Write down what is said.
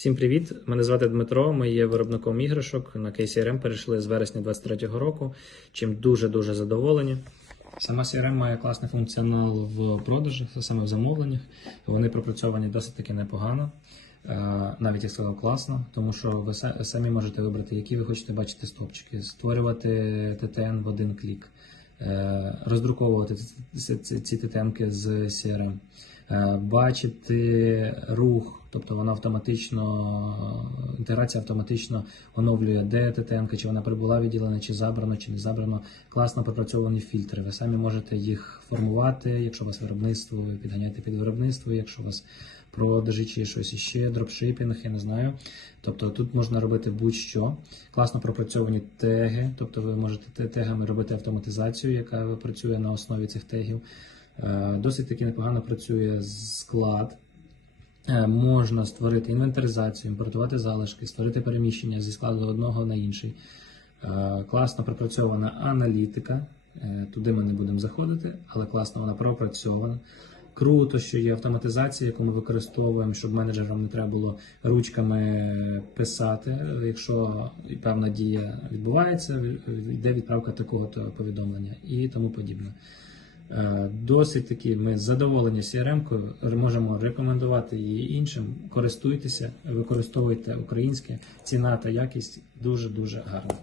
Всім привіт! Мене звати Дмитро. Ми є виробником іграшок. На KCRM перейшли з вересня 2023 року, чим дуже дуже задоволені. Сама CRM має класний функціонал в продажах, саме в замовленнях. Вони пропрацьовані досить таки непогано. Е, Навіть я сказав класно, тому що ви самі можете вибрати, які ви хочете бачити стопчики, створювати ТТН в один клік, е, роздруковувати ці- ТТНки з CRM, бачити рух, тобто вона автоматично, інтеграція автоматично оновлює, де ТТНка, чи вона прибула відділена, чи забрано, чи не забрано. Класно пропрацьовані фільтри. Ви самі можете їх формувати, якщо у вас виробництво, ви підганяєте під виробництво, якщо у вас продажі чи щось іще, дропшипінг, я не знаю. Тобто тут можна робити будь-що. Класно пропрацьовані теги, тобто ви можете тегами робити автоматизацію, яка працює на основі цих тегів. Е, Досить таки непогано працює склад. Е, Можна створити інвентаризацію, імпортувати залишки, створити переміщення зі складу одного на інший. Е, Класно пропрацьована аналітика. Туди ми не будемо заходити, але класно вона пропрацьована. Круто, що є автоматизація, яку ми використовуємо, щоб менеджерам не треба було ручками писати. Якщо певна дія відбувається, йде відправка такого повідомлення і тому подібне. Е, Досить таки ми задоволені CRM-кою, можемо рекомендувати її іншим. Користуйтеся, використовуйте українське, ціна та якість дуже дуже гарна.